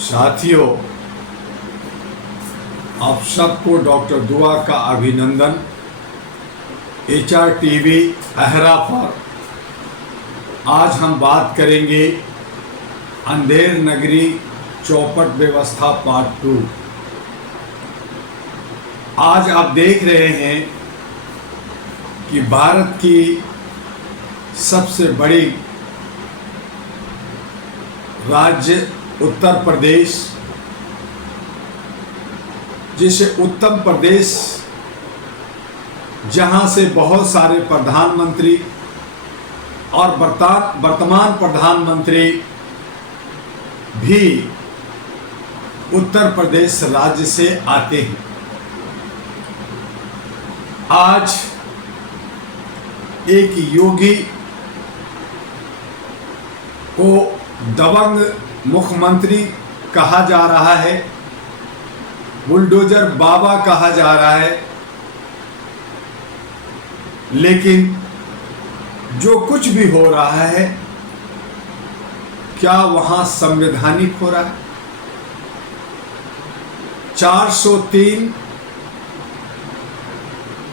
साथियों, आप सबको डॉक्टर दुआ का अभिनंदन। HRTV अहरा पर आज हम बात करेंगे अंधेर नगरी चौपट व्यवस्था पार्ट 2। आज आप देख रहे हैं कि भारत की सबसे बड़ी राज्य उत्तर प्रदेश, जिसे उत्तम प्रदेश, जहां से बहुत सारे प्रधानमंत्री और वर्तमान प्रधानमंत्री भी उत्तर प्रदेश राज्य से आते हैं। आज एक योगी को दबंग मुख्यमंत्री कहा जा रहा है, बुलडोजर बाबा कहा जा रहा है, लेकिन जो कुछ भी हो रहा है क्या वहां संवैधानिक हो रहा है? 403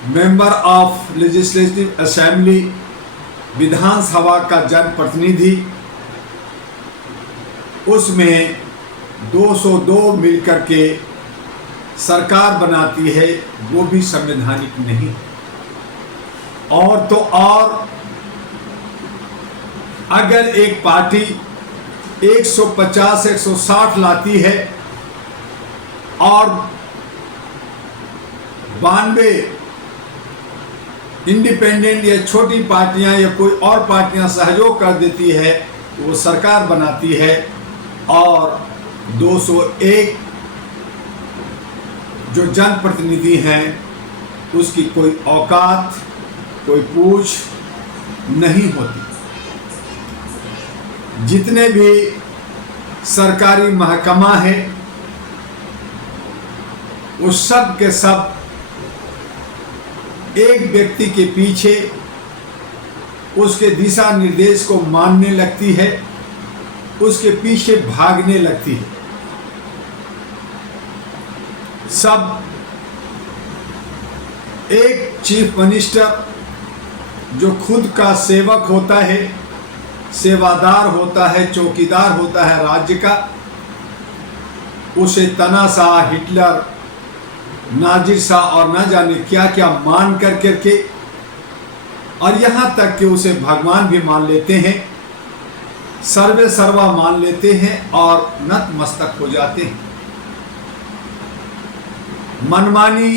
मेंबर ऑफ लेजिस्लेटिव असेंबली, विधानसभा का जनप्रतिनिधि, उसमें 202 मिलकर के सरकार बनाती है, वो भी संवैधानिक नहीं। और तो और अगर एक पार्टी 150-160 लाती है और 92 इंडिपेंडेंट या छोटी पार्टियां या कोई और पार्टियां सहयोग कर देती है, वो सरकार बनाती है, और 201 जो जनप्रतिनिधि हैं उसकी कोई औकात, कोई पूछ नहीं होती। जितने भी सरकारी महकमा है वो सब के सब एक व्यक्ति के पीछे उसके दिशा निर्देश को मानने लगती है, उसके पीछे भागने लगती है। सब एक चीफ मिनिस्टर जो खुद का सेवक होता है, सेवादार होता है, चौकीदार होता है राज्य का, उसे तानाशाह, हिटलर, नाजिर शाह और न जाने क्या क्या मान कर करके, और यहाँ तक कि उसे भगवान भी मान लेते हैं, सर्वे सर्वा मान लेते हैं और नतमस्तक हो जाते हैं। मनमानी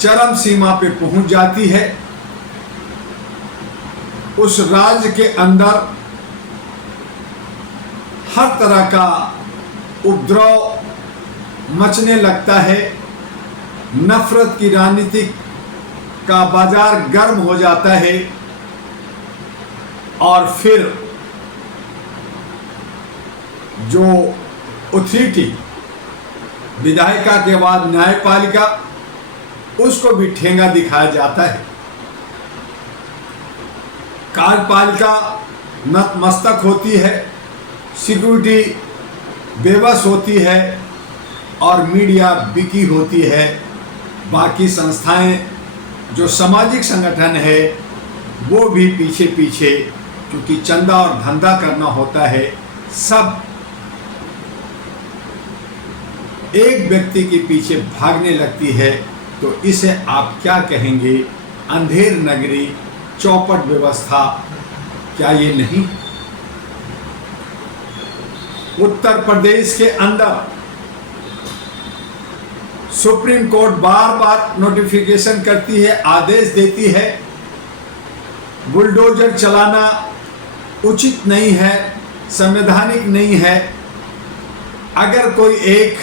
चरम सीमा पे पहुंच जाती है। उस राज्य के अंदर हर तरह का उपद्रव मचने लगता है, नफरत की राजनीति का बाजार गर्म हो जाता है, और फिर जो अथॉरिटी, विधायिका के बाद न्यायपालिका, उसको भी ठेंगा दिखाया जाता है। कार्यपालिका नतमस्तक होती है, सिक्योरिटी बेबस होती है, और मीडिया बिकी होती है। बाकी संस्थाएं, जो सामाजिक संगठन है, वो भी पीछे पीछे, क्योंकि चंदा और धंधा करना होता है, सब एक व्यक्ति के पीछे भागने लगती है। तो इसे आप क्या कहेंगे? अंधेर नगरी चौपट व्यवस्था, क्या ये नहीं? उत्तर प्रदेश के अंदर सुप्रीम कोर्ट बार बार नोटिफिकेशन करती है, आदेश देती है, बुलडोजर चलाना उचित नहीं है, संवैधानिक नहीं है। अगर कोई एक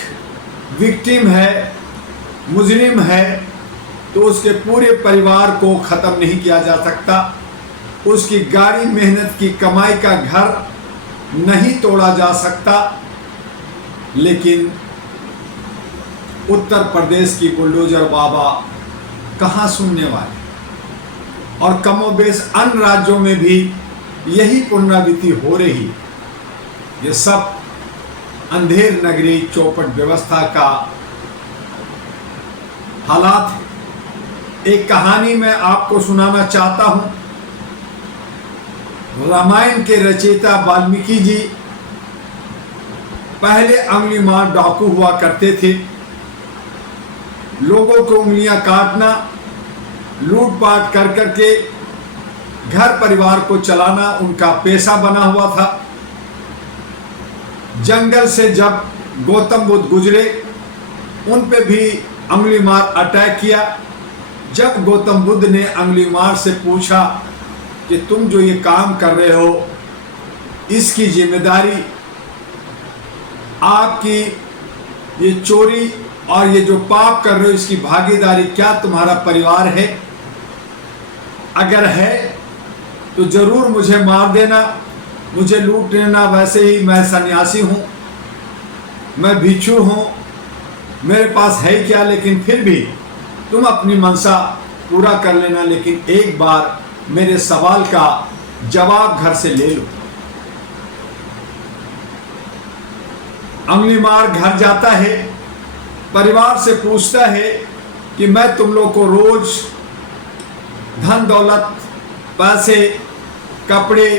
विक्टिम है, मुजरिम है, तो उसके पूरे परिवार को ख़त्म नहीं किया जा सकता, उसकी गाड़ी मेहनत की कमाई का घर नहीं तोड़ा जा सकता। लेकिन उत्तर प्रदेश की बुलडोजर बाबा कहाँ सुनने वाले? और कमोबेश अन्य राज्यों में भी यही पुनरावृत्ति हो रही है। ये सब अंधेर नगरी चौपट व्यवस्था का हालात है। एक कहानी मैं आपको सुनाना चाहता हूं। रामायण के रचयिता वाल्मीकि जी पहले अंगुली मार डाकू हुआ करते थे। लोगों को उंगलियां काटना, लूटपाट कर करके घर परिवार को चलाना उनका पेशा बना हुआ था। जंगल से जब गौतम बुद्ध गुजरे, उन पे भी अंगुली मार अटैक किया। जब गौतम बुद्ध ने अंगुली मार से पूछा कि तुम जो ये काम कर रहे हो, इसकी जिम्मेदारी, आपकी ये चोरी और ये जो पाप कर रहे हो, इसकी भागीदारी क्या तुम्हारा परिवार है? अगर है तो जरूर मुझे मार देना, मुझे लूट लेना। वैसे ही मैं सन्यासी हूँ, मैं भिक्षु हूँ, मेरे पास है क्या, लेकिन फिर भी तुम अपनी मनसा पूरा कर लेना, लेकिन एक बार मेरे सवाल का जवाब घर से ले लो। अंगुली मार घर जाता है, परिवार से पूछता है कि मैं तुम लोग को रोज धन दौलत, पैसे, कपड़े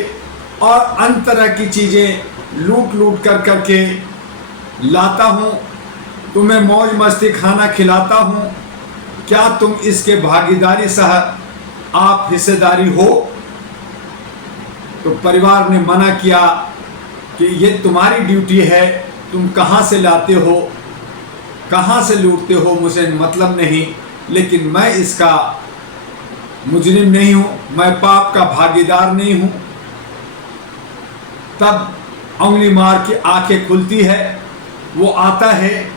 और अन्य तरह की चीजें लूट लूट कर करके लाता हूं, तुम्हें मौज मस्ती खाना खिलाता हूं, क्या तुम इसके भागीदारी सह आप हिस्सेदारी हो? तो परिवार ने मना किया कि ये तुम्हारी ड्यूटी है, तुम कहां से लाते हो, कहां से लूटते हो, मुझे मतलब नहीं, लेकिन मैं इसका मुजरिम नहीं हूं, मैं पाप का भागीदार नहीं हूं। तब अंगुली मार की आंखें खुलती है, वो आता है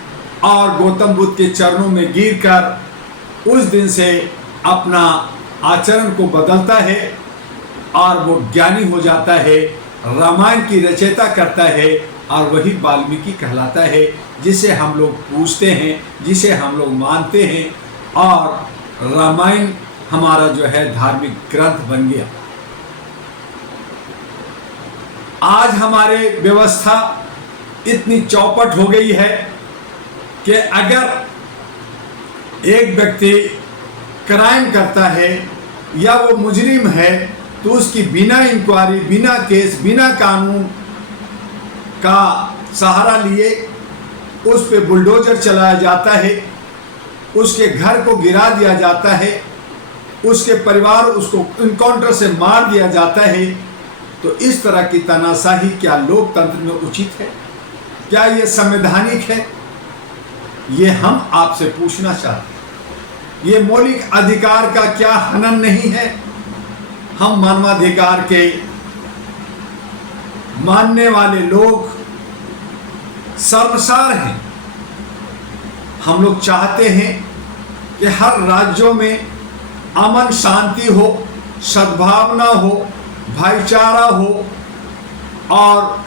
और गौतम बुद्ध के चरणों में गिरकर उस दिन से अपना आचरण को बदलता है और वो ज्ञानी हो जाता है, रामायण की रचयिता करता है और वही वाल्मीकि कहलाता है, जिसे हम लोग पूजते हैं, जिसे हम लोग मानते हैं, और रामायण हमारा जो है धार्मिक ग्रंथ बन गया। आज हमारे व्यवस्था इतनी चौपट हो गई है कि अगर एक व्यक्ति क्राइम करता है या वो मुजरिम है तो उसकी बिना इंक्वायरी, बिना केस, बिना कानून का सहारा लिए उस पे बुलडोजर चलाया जाता है, उसके घर को गिरा दिया जाता है, उसके परिवार उसको इनकाउंटर से मार दिया जाता है। तो इस तरह की तानाशाही क्या लोकतंत्र में उचित है? क्या ये संवैधानिक है? ये हम आपसे पूछना चाहते हैं। ये मौलिक अधिकार का क्या हनन नहीं है? हम मानवाधिकार के मानने वाले लोग शर्मसार हैं। हम लोग चाहते हैं कि हर राज्यों में अमन शांति हो, सद्भावना हो, भाईचारा हो, और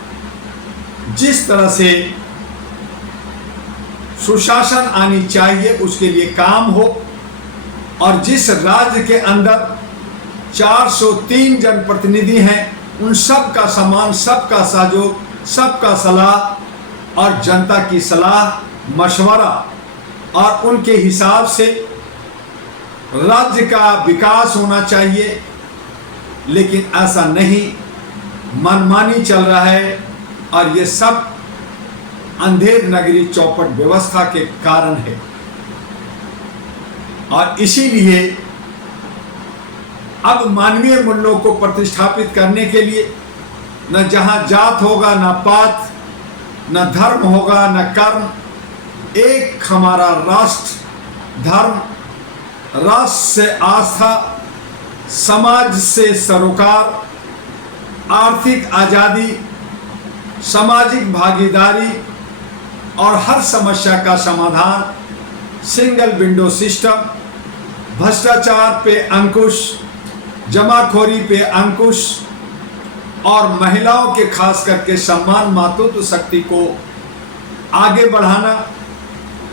जिस तरह से सुशासन आनी चाहिए उसके लिए काम हो, और जिस राज्य के अंदर 403 जनप्रतिनिधि हैं उन सब का सम्मान, सबका सहयोग, सबका सलाह और जनता की सलाह मशवरा और उनके हिसाब से राज्य का विकास होना चाहिए। लेकिन ऐसा नहीं, मनमानी चल रहा है, और ये सब अंधेर नगरी चौपट व्यवस्था के कारण है। और इसीलिए अब मानवीय मूल्यों को प्रतिष्ठापित करने के लिए न जहां जात होगा, न पात, न धर्म होगा, न कर्म, एक हमारा राष्ट्र धर्म, राष्ट्र से आस्था, समाज से सरोकार, आर्थिक आज़ादी, सामाजिक भागीदारी और हर समस्या का समाधान, सिंगल विंडो सिस्टम, भ्रष्टाचार पे अंकुश, जमाखोरी पे अंकुश और महिलाओं के खास करके सम्मान, मातृत्व शक्ति को आगे बढ़ाना,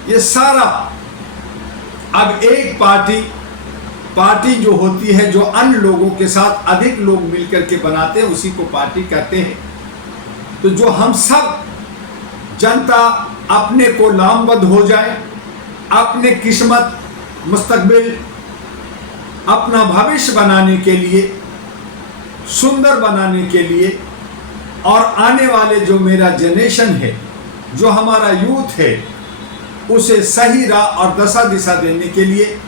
ये सारा अब एक पार्टी जो होती है, जो अन्य लोगों के साथ अधिक लोग मिलकर के बनाते हैं, उसी को पार्टी कहते हैं। तो जो हम सब जनता अपने को लामबंद हो जाए, अपने किस्मत, मुस्तकबिल, अपना भविष्य बनाने के लिए, सुंदर बनाने के लिए और आने वाले जो मेरा जनरेशन है, जो हमारा यूथ है, उसे सही राह और दशा दिशा देने के लिए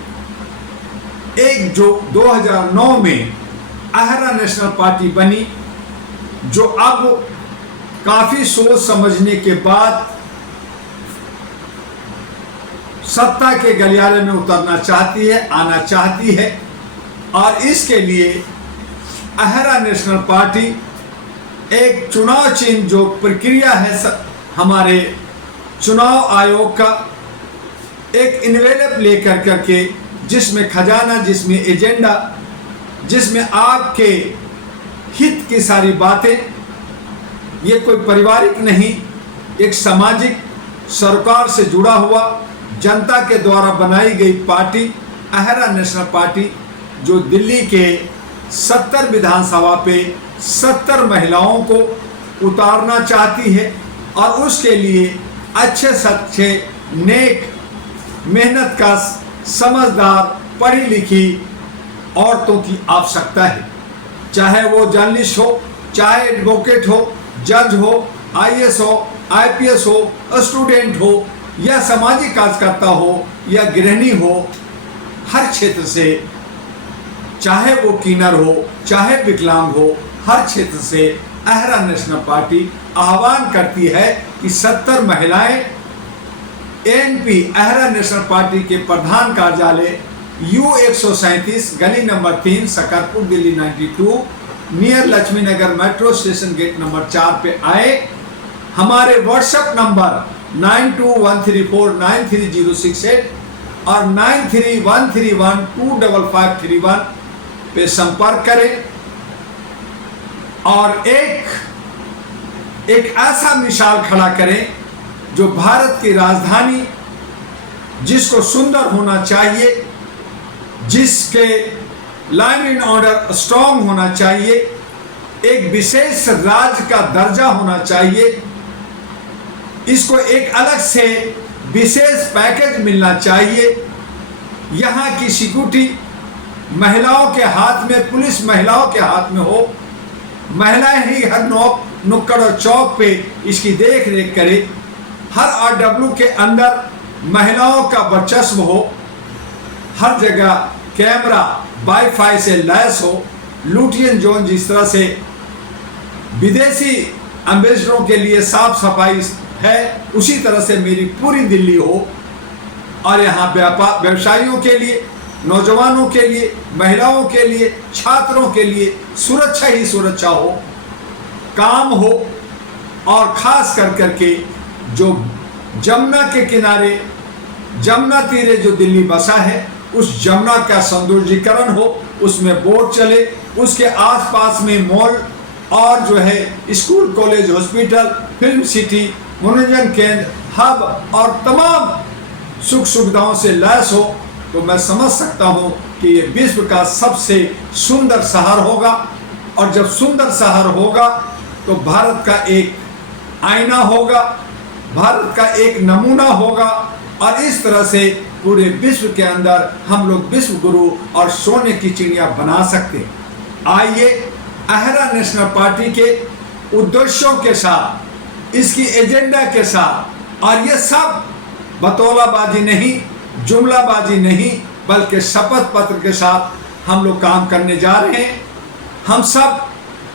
एक जो 2009 में आहरा नेशनल पार्टी बनी, जो अब काफी सोच समझने के बाद सत्ता के गलियारे में उतरना चाहती है, आना चाहती है। और इसके लिए आहरा नेशनल पार्टी एक चुनाव चिन्ह जो प्रक्रिया है हमारे चुनाव आयोग का, एक इन्वेलप लेकर करके, जिसमें खजाना, जिसमें एजेंडा, जिसमें आपके हित की सारी बातें, ये कोई पारिवारिक नहीं, एक सामाजिक, सरकार से जुड़ा हुआ, जनता के द्वारा बनाई गई पार्टी आहरा नेशनल पार्टी, जो दिल्ली के 70 विधानसभा पे 70 महिलाओं को उतारना चाहती है। और उसके लिए अच्छे सच्चे, नेक, मेहनत का, समझदार, पढ़ी लिखी औरतों की आवश्यकता है। चाहे वो जर्नलिस्ट हो, चाहे एडवोकेट हो, जज हो, आईएएस हो, आईपीएस हो, स्टूडेंट हो, या सामाजिक कार्यकर्ता हो, या गृहिणी हो, हर क्षेत्र से, चाहे वो किन्नर हो, चाहे विकलांग हो, हर क्षेत्र से आहरा नेशनल पार्टी आह्वान करती है कि 70 महिलाएं एएनपी आहरा नेशनल पार्टी के प्रधान कार्यालय U137 गली नंबर 3 सकरपुर दिल्ली 92 नियर लक्ष्मी नगर मेट्रो स्टेशन गेट नंबर 4 पे आए। हमारे व्हाट्सएप नंबर 9213493068 और 9313125531 पे संपर्क करें और एक ऐसा मिसाल खड़ा करें जो भारत की राजधानी, जिसको सुंदर होना चाहिए, जिसके लाइन एंड ऑर्डर स्ट्रॉन्ग होना चाहिए, एक विशेष राज्य का दर्जा होना चाहिए, इसको एक अलग से विशेष पैकेज मिलना चाहिए। यहाँ की सिक्योरिटी महिलाओं के हाथ में, पुलिस महिलाओं के हाथ में हो, महिलाएं ही हर नुक्कड़ और चौक पे इसकी देख रेख करे, हर आरडब्ल्यू के अंदर महिलाओं का वर्चस्व हो, हर जगह कैमरा वाईफाई से लैस हो, लुटियन जोन जिस तरह से विदेशी एम्बेसडरों के लिए साफ सफाई है, उसी तरह से मेरी पूरी दिल्ली हो। और यहाँ व्यवसायियों के लिए, नौजवानों के लिए, महिलाओं के लिए, छात्रों के लिए सुरक्षा ही सुरक्षा हो, काम हो। और खास कर करके जो जमुना के किनारे, जमुना तीरे जो दिल्ली बसा है, उस जमुना का सौंदर्यीकरण हो, उसमें बोट चले, उसके आसपास में मॉल और जो है school, college, hospital, film city, मनोरंजन केंद्र, हब और तमाम सुख सुविधाओं से लैस हो, तो मैं समझ सकता हूं कि ये विश्व का सबसे सुंदर शहर होगा। और जब सुंदर शहर होगा तो भारत का एक आईना होगा, भारत का एक नमूना होगा। और इस तरह से पूरे विश्व के अंदर हम लोग विश्व गुरु और सोने की चिड़िया बना सकते। आइए आहरा नेशनल पार्टी के उद्देश्यों के साथ, इसकी एजेंडा के साथ, और ये सब बतौलाबाजी नहीं, जुमलाबाजी नहीं, बल्कि शपथ पत्र के साथ हम लोग काम करने जा रहे हैं। हम सब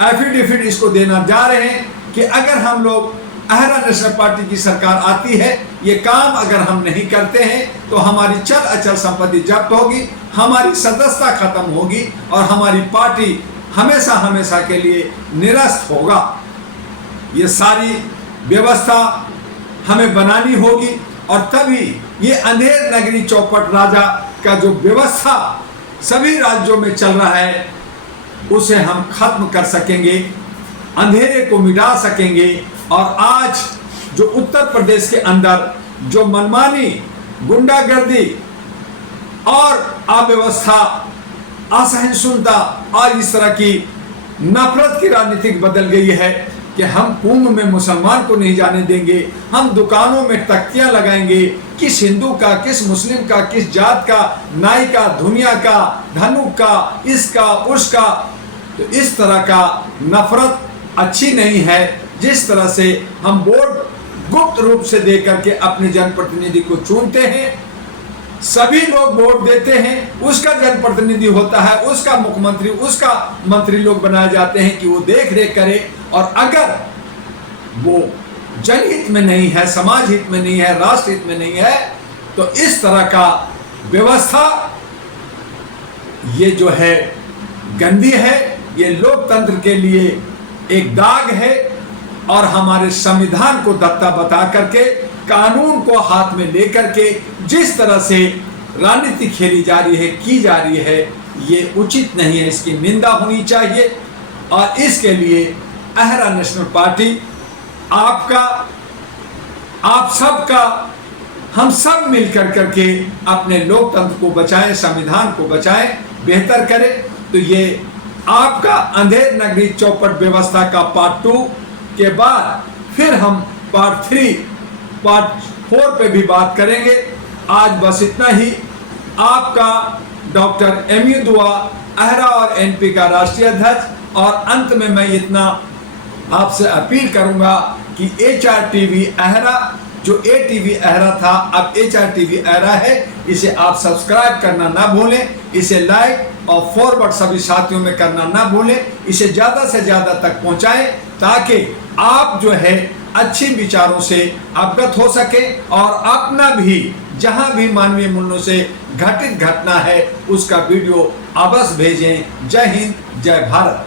एफिडेविट इसको देना जा रहे हैं कि अगर हम लोग आहरा नेशनल पार्टी की सरकार आती है, ये काम अगर हम नहीं करते हैं तो हमारी चल अचल संपत्ति जब्त होगी, हमारी सदस्यता खत्म होगी और हमारी पार्टी हमेशा हमेशा के लिए निरस्त होगा। ये सारी व्यवस्था हमें बनानी होगी और तभी ये अंधेर नगरी चौपट राजा का जो व्यवस्था सभी राज्यों में चल रहा है, उसे हम खत्म कर सकेंगे, अंधेरे को मिटा सकेंगे। और आज जो उत्तर प्रदेश के अंदर जो मनमानी, गुंडागर्दी और अव्यवस्था, असहिष्णुता और इस तरह की नफरत की राजनीति बदल गई है, कि हम कुंभ में मुसलमान को नहीं जाने देंगे, हम दुकानों में तख्तियां लगाएंगे, किस हिंदू का, किस मुस्लिम का, किस जात का, नाई का, दुनिया का, धनुक का, इसका उसका। तो इस तरह का नफरत अच्छी नहीं है। जिस तरह से हम वोट गुप्त रूप से देकर के अपने जनप्रतिनिधि को चुनते हैं, सभी लोग वोट देते हैं, उसका जनप्रतिनिधि होता है, उसका मुख्यमंत्री, उसका मंत्री लोग बनाए जाते हैं कि वो देख रेख करे। और अगर वो जनहित में नहीं है, समाज हित में नहीं है, राष्ट्र हित में नहीं है, तो इस तरह का व्यवस्था ये जो है गंदी है, ये लोकतंत्र के लिए एक दाग है। और हमारे संविधान को दत्ता बता करके, कानून को हाथ में लेकर के जिस तरह से राजनीति खेली जा रही है, की जा रही है, ये उचित नहीं है, इसकी निंदा होनी चाहिए। और इसके लिए अहरा नेशनल पार्टी आपका, आप सबका, हम सब मिलकर करके अपने लोकतंत्र को बचाएं, संविधान को बचाएं, बेहतर करें। तो ये आपका अंधेर नगरी चौपट व्यवस्था का पार्ट 2 के बाद फिर हम पार्ट 3, पार्ट 4 पे भी बात करेंगे। आज बस इतना ही। आपका डॉक्टर एमयू दुआ, अहरा और एनपी का राष्ट्रीय अध्यक्ष। और अंत में मैं इतना आपसे अपील करूंगा कि HRTV अहरा, जो ATV अहरा था अब HRTV अहरा है, इसे आप सब्सक्राइब करना ना भूलें, इसे लाइक और फॉरवर्ड सभी साथियों में करना ना भूलें, इसे ज़्यादा से ज़्यादा तक पहुंचाएं ताकि आप जो है अच्छी विचारों से अवगत हो सके और अपना भी जहां भी मानवीय मूल्यों से घटित घटना है उसका वीडियो अवश्य भेजें। जय हिंद, जय भारत।